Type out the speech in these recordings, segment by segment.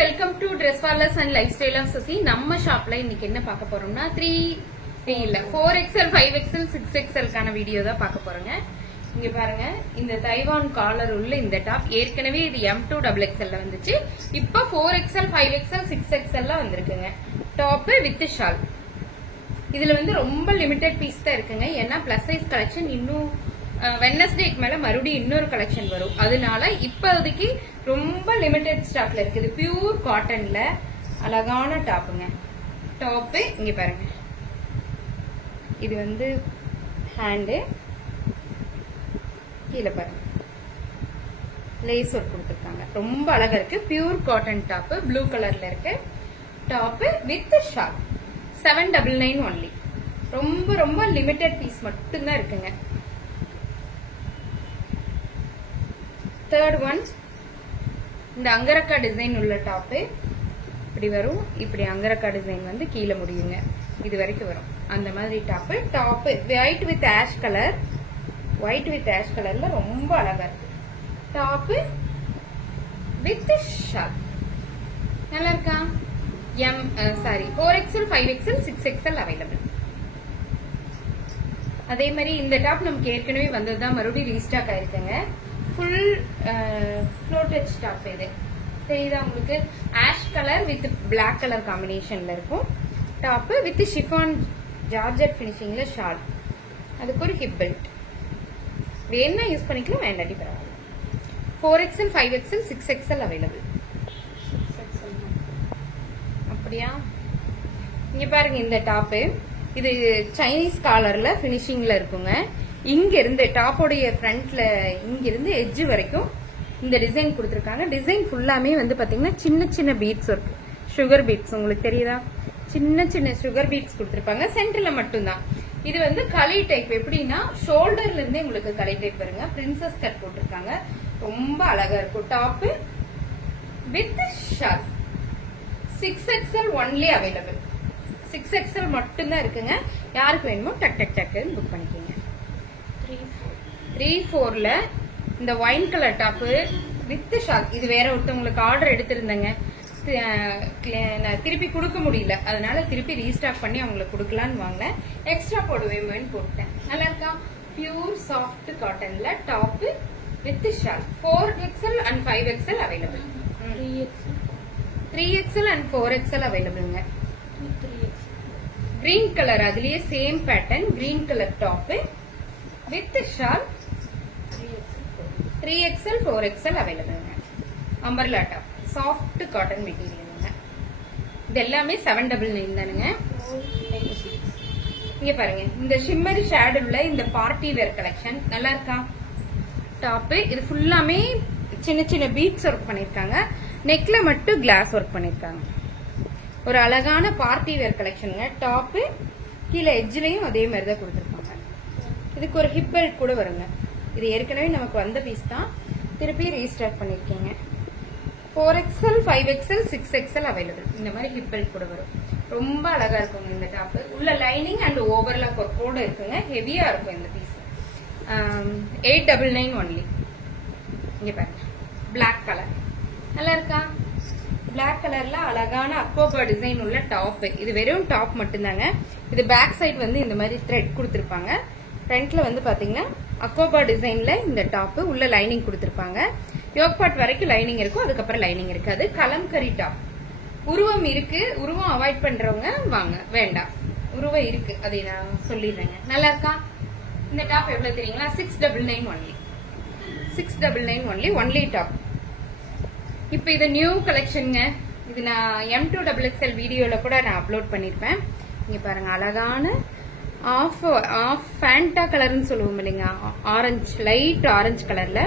Welcome to dress parlours and life style of Sasi. நம்ம ஷாப்ல இன்னைக்கு என்ன பார்க்க போறோம்னா 4XL 5XL 6XL வீடியோ தான் பார்க்க போறோங்க. இங்க பாருங்க, இந்த தைவான் காலர் உள்ள இந்த டாப் ஏற்கனவே இது M2XXL வந்துச்சு. இப்ப 4XL 5XL 6XL வந்திருக்குங்க. Top with shawl. இதுல வந்து ரொம்ப லிமிடெட் பீஸ் தான் இருக்குங்க. ஏன்னா பிளஸ் சைஸ் கலெக்ஷன் இன்னும் வெட்னஸ்டேக்கு மேல மறுபடியும் இன்னொரு கலெக்ஷன் வரும். அதனால இப்போதைக்கு ரொம்ப லிமிடெட் ஸ்டாக்ல இருக்குது. பியூர் காட்டன்ல அழகான டாப்புங்க. டாப்பு இங்க பாருங்க, இது வந்து ஹேண்டு, கீழே பாருங்க லேஸ் ஒர்க் கொடுத்துருக்காங்க. ரொம்ப அழகா இருக்கு. பியூர் காட்டன் டாப்பு, ப்ளூ கலர்ல இருக்கு. Top with shawl 799 only. ரொம்ப ரொம்ப லிமிடெட் பீஸ் மட்டும்தான் இருக்குங்க. தேர்ட் ஒன், இந்த அங்கரக்கா டிசைன் உள்ள டாப்பு இப்படி வரும். இப்படி அங்கரக்கா டிசைன் வந்து கீழே முடியுங்க, இது வரைக்கும் வரும். அந்த மாதிரி top. Top white with ash colour, white with ash கலர்ல ரொம்ப அழகா இருக்கு. டாப்பு வித் ஷால் நல்லா இருக்கா? 4XL 5XL 6XL available. அதே மாதிரி இந்த டாப் நமக்கு ஏற்கனவே வந்ததுதான், மறுபடியும் ரீஸ்டாக் ஆயிருக்குங்க. Full floated top. இது தெரியுதா உங்களுக்கு? Ash colour with black colour காம்பினேஷன்ல இருக்கும். டாப் வித் ஷிஃபான் ஜார்ஜெட் பினிஷிங்ல ஷால். அதுக்கு ஒரு ஹிப் பெல்ட். வேணா யூஸ் பண்ணிக்கலாம், வேண்டாட்டி பரவாயில்ல. 4XL 5XL 6XL available. அப்படியா? இங்க பாருங்க, இந்த டாப்பு இது சைனீஸ் காலர்ல பினிஷிங்ல இருக்குங்க. இங்க இருந்து டாப்போடைய ஃப்ரண்ட்ல இங்க இருந்து எட்ஜ் வரைக்கும் இந்த டிசைன் கொடுத்திருக்காங்க. டிசைன் ஃபுல்லாமே வந்து பாத்தீங்கன்னா சின்ன சின்ன பீட்ஸ் இருக்கு. சுகர் பீட்ஸ் உங்களுக்கு தெரியுதா? சின்ன சின்ன சுகர் பீட்ஸ் கொடுத்திருப்பாங்க. சென்டர்ல மட்டும்தான். இது வந்து களி டைப். எப்படின்னா ஷோல்டர்ல இருந்தே உங்களுக்கு களி டைப் வருங்க. பிரின்சஸ் கட் போட்டிருக்காங்க. ரொம்ப அழகா இருக்கும். Top with shawl 6XL only available. 6XL மட்டும்தான் இருக்குங்க. யாருக்கு வேணுமோ டக் டக் டக்குன்னு புக் பண்ணிக்கோங்க. 3-4ல இந்த wine colour top with shawl. இது வேற ஒருத்தவங்களுக்கு ஆர்டர் எடுத்திருந்தேங்க, திருப்பி கொடுக்க முடியல. அதனால திருப்பி ரீஸ்டாக் பண்ணி அவங்களுக்கு கொடுக்கலான்னு வாங்கினேன். எக்ஸ்ட்ரா போடுவேன்னு போட்டேன். நல்லா இருக்கா? பியூர் சாஃப்ட் காட்டன்ல top with shawl. 4XL and 5XL available. 3XL and 4XL அவைலபிள்ங்க. கிரீன் கலர், அதுலயே same pattern, green colour top with shawl. 3XL 4XL அவைலபிள்ங்க. Umbrella top, soft cotton material. இது எல்லாமே 799 தானுங்க. இங்க பாருங்க, இந்த ஷிம்மரி ஷேடு உள்ள இந்த பார்ட்டி வேர் கலெக்ஷன் நல்லா இருக்கா? டாப்பு இது ஃபுல்லாமே சின்ன சின்ன பீட்ஸ் ஒர்க் பண்ணிருக்காங்க. நெக்ல மட்டும் கிளாஸ் ஒர்க் பண்ணிருக்காங்க. ஒரு அழகான பார்ட்டி வேர் கலெக்ஷனுங்க. டாப்பு கீழே எட்ஜ்லயும் அதே மாதிரி தான் கொடுத்துருக்காங்க. இதுக்கு ஒரு ஹிப் பெல்ட் கூட வருங்க. இது ஏற்கனவே நமக்கு வந்த பீஸ் தான், திருப்பி ரீஸ்டாக் பண்ணிருக்கீங்க. 4XL 5XL 6XL available. இந்த மாதிரி ஹிப் பெல்ட் கூட வரும். ரொம்ப அழகா இருக்குங்க இந்த டாப்பு. உள்ள லைனிங் அண்ட் ஓவர்லாக் ஒர்க்கோட இருக்குங்க. ஹெவியா இருக்கும் இந்த பீஸ். 899 ஒன்லி. இங்க பாருங்க, பிளாக் கலர் நல்லா இருக்கா? பிளாக் கலர்ல அழகான அக்கோபா டிசைன் உள்ள டாப். இது வெறும் டாப் மட்டும்தாங்க. இது பேக் சைடு வந்து இந்த மாதிரி த்ரெட் கொடுத்திருப்பாங்க. ஃப்ரண்ட்ல வந்து பாத்தீங்கன்னா அக்கோபா டிசைன்ல இந்த டாப், உள்ள லைனிங் கொடுத்திருப்பாங்க. யோக் பார்ட் வரைக்கும் லைனிங் இருக்கும், அதுக்கப்புறம் லைனிங் இருக்காது. கலம்கரி டாப். உருவம் இருக்கு. உருவம் அவாய்ட் பண்றவங்க வாங்க, வேண்டாம். உருவம் இருக்கு, அதை நான் சொல்லிடுறேங்க. நல்லா இருக்கா? இந்த டாப் எவ்வளவு தெரியுங்களா? 699 ஒன்லி. 699 ஒன்லி. Only top. இப்ப இது நியூ கலெக்ஷனுங்க. இது நான் M2XXL வீடியோல கூட நான் அப்லோட் பண்ணிருப்பேன். இங்க பாருங்க, அழகான ஆஃப் ஃபேண்டா கலர்னு சொல்லுவோம் இல்லைங்க, ஆரஞ்சு, லைட் ஆரஞ்சு கலர்ல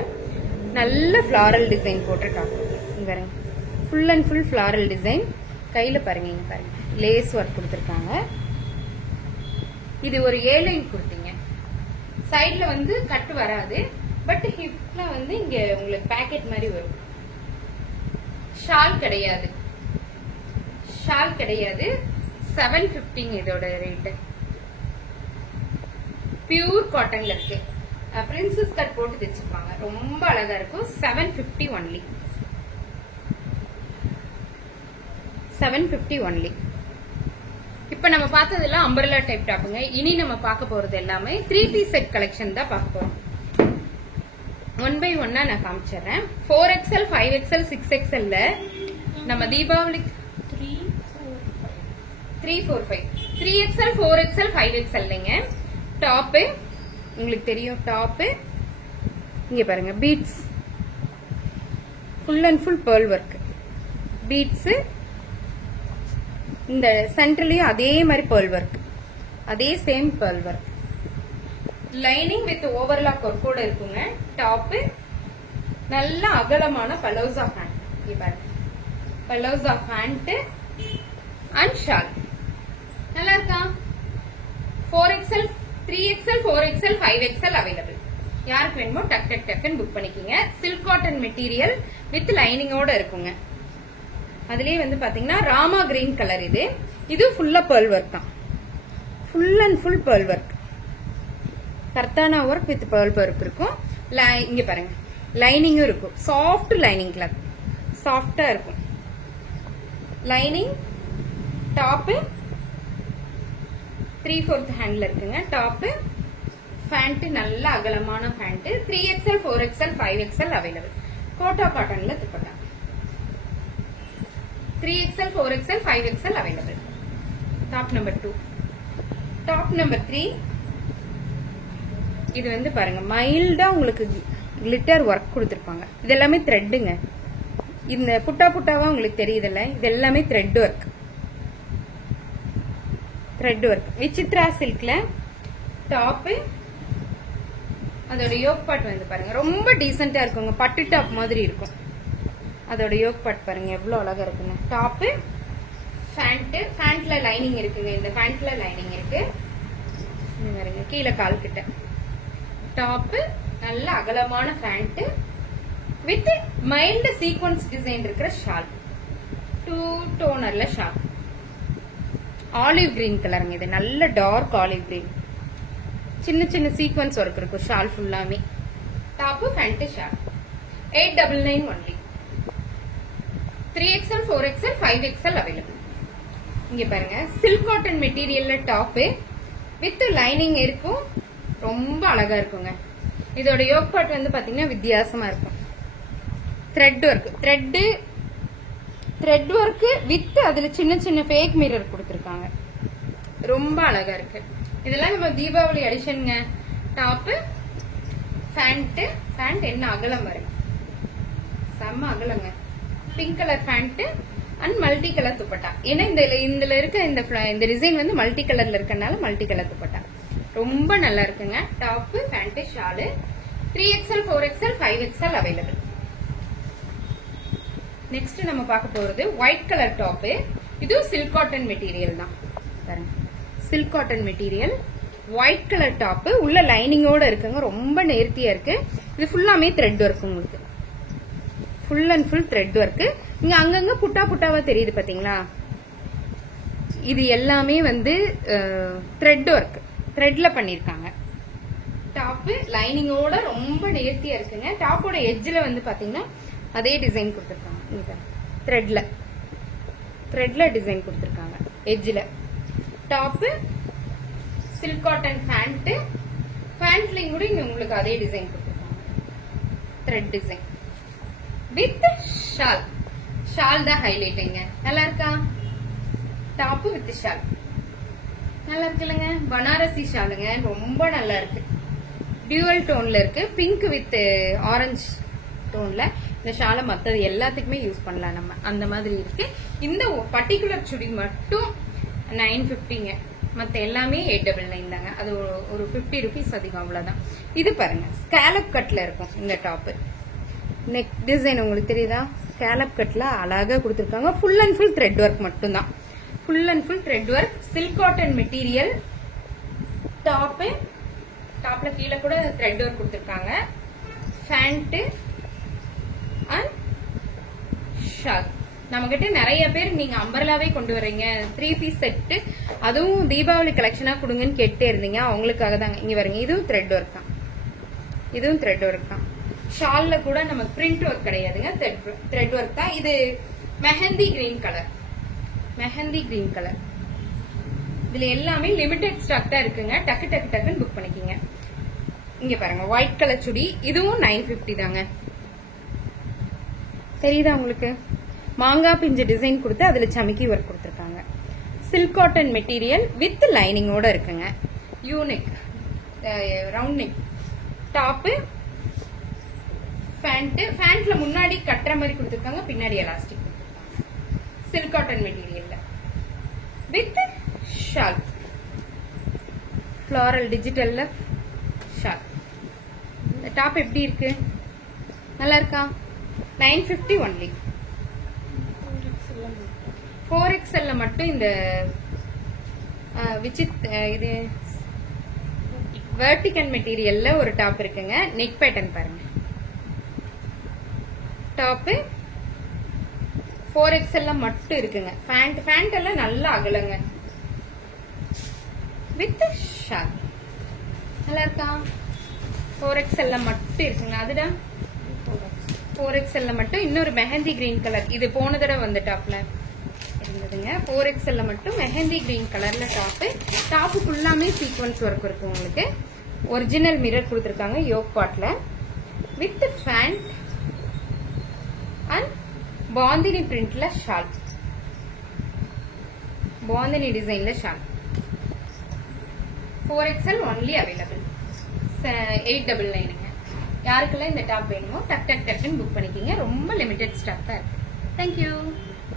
நல்ல ஃபிளாரல் டிசைன் போட்ட டாப். இங்க பாருங்க, full and full floral design. கையில பாருங்க, இங்க பாருங்க லேஸ் ஒர்க் கொடுத்திருக்காங்க. இது ஒரு ஏலைன் கொடுத்தீங்க. சைட்ல வந்து கட்டு வராது, பட் ஹிப்ல வந்து இங்க உங்களுக்கு பேக்கெட் மாதிரி வரும். ஷால் கிடையாது, ஷால் கிடையாது. 750 இதோட ரேட்டு. பியூர் காட்டன்ல இருக்கு. பிரின்சஸ் கட் போட்டு தைச்சிருப்பாங்க. ரொம்ப அழகா இருக்கும். 750 ஒன்லி. 750 ஒன்லி. இப்ப நம்ம பார்த்ததெல்லாம் அம்பர்லா டைப் டாப்புங்க. இனி நம்ம பார்க்க போறது எல்லாமே 3 பீஸ் செட் கலெக்ஷன் தான் பார்க்க போறோம். 1 by 1 நான் காமிச்சிடுறேன். 4XL 5XL 6XL நம்ம Deepavali 345 3XL 4XL 5XL top உங்களுக்கு தெரியும். டாப் இங்க பாருங்க beads full and full pearl work. Beads இந்த சென்டர்லயும் அதே மாதிரி pearl ஒர்க், அதே same pearl work. Lining with overlock ஒர்க்கோட இருக்குங்க. டாப் நல்ல அகலமான பலோசா பேண்ட். இங்க பாருங்க பலோசா பேண்ட் அண்ட் ஷால் நல்லா இருக்கா? 4XL 3XL 4XL 5XL available. யாருக்கு வேணுமோ டக் டக் டக்குன்னு புக் பண்ணிக்கீங்க. சில்க் காட்டன் மெட்டீரியல் வித் லைனிங்கோட இருக்குங்க. அதுலயே வந்து பாத்தீங்கன்னா ராமா கிரீன் கலர். இது ஃபுல்லா pearl ஒர்க் தான். Full and full pearl work. கர்த்தானா ஒர்க் வித் pearl ஒர்க் இருக்கும். இங்க பாருங்க லைனிங்கும் இருக்கும். சாஃப்ட் லைனிங் கிளாத், சாஃப்டா இருக்கும் லைனிங். டாப் 3/4 ஹேண்ட்ல இருக்குங்க. டாப் பேண்ட் நல்ல அகலமான pant. 3XL 4XL 5XL available. Kota காட்டன்ல dupatta 3XL 4XL 5XL available. Top number 2. Top number 3 இது வந்து பாருங்க மைல்டா உங்களுக்கு கிளிட்டர் ஒர்க் கொடுத்திருப்பாங்க. இது எல்லாமே த்ரெட்டுங்க. இந்த புட்டா புட்டாவா உங்களுக்கு தெரியுதுல்ல, இது எல்லாமே thread work. Thread work Vichitra சில்க்ல. டாப் அதோட யோக் பார்ட் வந்து பாருங்க ரொம்ப டீசென்டா இருக்குங்க. பட்டு டாப் மாதிரி இருக்கும். அதோட யோக் பார்ட் பாருங்க எவ்வளவு அழகா இருக்குங்க. டாப் பேண்ட், பேண்ட்ல லைனிங் இருக்குங்க. இந்த பேண்ட்ல லைனிங் இருக்கு. பாருங்க கீழே கால் கிட்ட. டாப் நல்ல அகலமான pant with mild sequins design இருக்கிற ஷால். 2 டோனர்ல ஷால். ஆலிவ் கிரீன் கலருங்க. இது நல்ல டார்க் ஆலிவ் கிரீன். சின்ன சின்ன சீக்வன்ஸ் ஒர்க் இருக்கும் ஷால் ஃபுல்லாமே. Top pant shawl 899 only. 3XL 4XL 5XL available. இங்க பாருங்க சில்க் காட்டன் மெட்டீரியல்ல டாப் வித் லைனிங் இருக்கும். ரொம்ப அழகா இருக்குங்க. இதோட யோக் பார்ட் வந்து பாத்தீங்கன்னா வித்தியாசமா இருக்கும். Thread work, thread work with அதுல சின்ன சின்ன ஃபேக் மிரர் கொடுத்திருக்காங்க. ரொம்ப அழகா இருக்கு. இதெல்லாம் நம்ம தீபாவளி அடிஷன்ங்க. டாப் பேண்ட் என்ன அகலம் வரும், செம்ம அகலங்க. Pink colour pant and multi colour dupatta. ஏன்னா இந்த இருக்க இந்த டிசைன் வந்து மல்டி கலர்ல இருக்கனால மல்டி கலர் துப்பட்டா ரொம்ப நல்லா இருக்குங்க. Top pant shawl 3XL 4XL 5XL available. Next நம்ம பார்க்க போறது ஒயிட் கலர் டாப். இது சில்க் காட்டன் மெட்டீரியல் தான். Silk cotton material white colour top உள்ள லைனிங்கோட இருக்குங்க. ரொம்ப நேர்த்தியா இருக்கு. இது ஃபுல்லாமே த்ரெட் ஒர்க். உங்களுக்கு full and full thread work. இங்க அங்கங்க புட்டா புட்டாவா தெரியுது பாத்தீங்களா? இது எல்லாமே வந்து த்ரெட் ஒர்க், த்ரெட்ல பண்ணிருக்காங்க. டாப் லைனிங்கோட ரொம்ப நேர்த்தியா இருக்குங்க. டாப்போட எட்ஜ்ல வந்து பாத்தீங்கன்னா அதே டிசைன் கொடுத்திருக்காங்க. த்ரெட்ல டிசைன் கொடுத்திருக்காங்க எட்ஜ்ல. டாப் சில்க் காட்டன் பேண்ட், பேண்ட்லயும் கூட இங்க உங்களுக்கு அதே டிசைன் கொடுத்திருக்காங்க. Thread design with shawl. Shawl தான் ஹைலைட்டுங்க. நல்லா இருக்கா? டாப் வித் ஷால் நல்லா இருக்குல்லங்க. பனாரசி ஷாலுங்க. ரொம்ப நல்லா இருக்கு. டியூவல் டோன்ல இருக்கு. பிங்க் வித் ஆரஞ்சு டோன்ல. இந்த ஷாலை மத்தது எல்லாத்துக்குமே யூஸ் பண்ணலாம் நம்ம. அந்த மாதிரி இருக்கு. இந்த பர்டிகுலர் சுடி மட்டும் 950ங்க. மத்த எல்லாமே 899 தாங்க. அது ஒரு 50 rupees அதிகம், அவ்வளவுதான். இது பாருங்க ஸ்கேலப் கட்ல இருக்கும் இந்த டாப். நெக் டிசைன் உங்களுக்கு தெரியுதா? ஸ்கேலப் கட்ல அழகா கொடுத்திருக்காங்க. Full and full thread work மட்டும் தான். Full and full thread work. Silk cotton material. டாப்ல கீழே கூட த்ரெட் ஒர்க் கொடுத்திருக்காங்க. Pant and shawl. நம்ம கிட்ட நிறைய பேர் நீங்க அம்பர்லாவே கொண்டு வர்றீங்க, 3 பீஸ் செட், அதுவும் தீபாவளி கலெக்ஷனா கொடுங்கன்னு கேட்டே இருந்தீங்க. அவங்களுக்காக தாங்க. இங்க வருங்க, இதுவும் த்ரெட் ஒர்க் தான். இதுவும் த்ரெட் ஒர்க் தான். ஷால்ல கூட நமக்கு பிரிண்ட் ஒர்க் கிடையாதுங்க, த்ரெட் ஒர்க் தான். இது mehndi green colour. Mehndi green colour. இதுல எல்லாமே லிமிடெட் ஸ்டாக் தான் இருக்குங்க. டக்கு டக்கு டக்குன்னு புக் பண்ணிக்கிங்க. இங்க பாருங்க ஒயிட் கலர் சுடி, இதுவும் 950 தாங்க. தெரியுதா உங்களுக்கு? மாங்காய் பிஞ்சு டிசைன் கொடுத்து அதுல சமிக்கி ஒர்க் கொடுத்துருக்காங்க. சில்க் காட்டன் மெட்டீரியல் வித் லைனிங்கோட இருக்குங்க. யூனிக் ரவுண்ட் நெக் டாப்பு, பேண்ட்ல முன்னாடி கட்டுற மாதிரி கொடுத்துருக்காங்க, பின்னாடி எலாஸ்டிக் கொடுத்துருக்காங்க. சில்க் காட்டன் மெட்டீரியல்ல வித் ஷால், ஃபிளாரல் டிஜிட்டல்ல ஷால். இந்த டாப் எப்படி இருக்கு? நல்லா இருக்கா? 950 ஒன்லி. 4XL மட்டும் இந்த விசித் இது வெர்டிகல் மெட்டீரியல்ல ஒரு டாப் இருக்குங்க. நெக் பேட்டர்ன் பாருங்க. டாப் 4XL மட்டும் இருக்குங்க. பேண்ட் எல்லாம் நல்லா அகலங்க வித் ஷால். நல்லா இருக்கா? 4XL மட்டும் இருக்குங்க. அதுடா 4XL மட்டும். இன்னொரு மெஹந்தி கிரீன் கலர், இது போன தடவை வந்த டாப்ல இருந்ததுங்க. 4XL மட்டும் மெஹந்தி கிரீன் கலர்ல டாப். டாப்பு ஃபுல்லாமே சீக்வன்ஸ் ஒர்க் இருக்கு உங்களுக்கு. ஒரிஜினல் மிரர் கொடுத்துருக்காங்க யோக் பாட்ல வித் பேண்ட் அண்ட் பாந்தினி பிரிண்ட்ல ஷால், பாந்தினி டிசைன்ல ஷால். 4XL only available. 899. யாருக்கெல்லாம் இந்த டாப் வேணுமோ டக் டக் டக்குன்னு புக் பண்ணிக்கிங்க. ரொம்ப லிமிடெட் ஸ்டாக் தான் இருக்கு. தேங்க்யூ.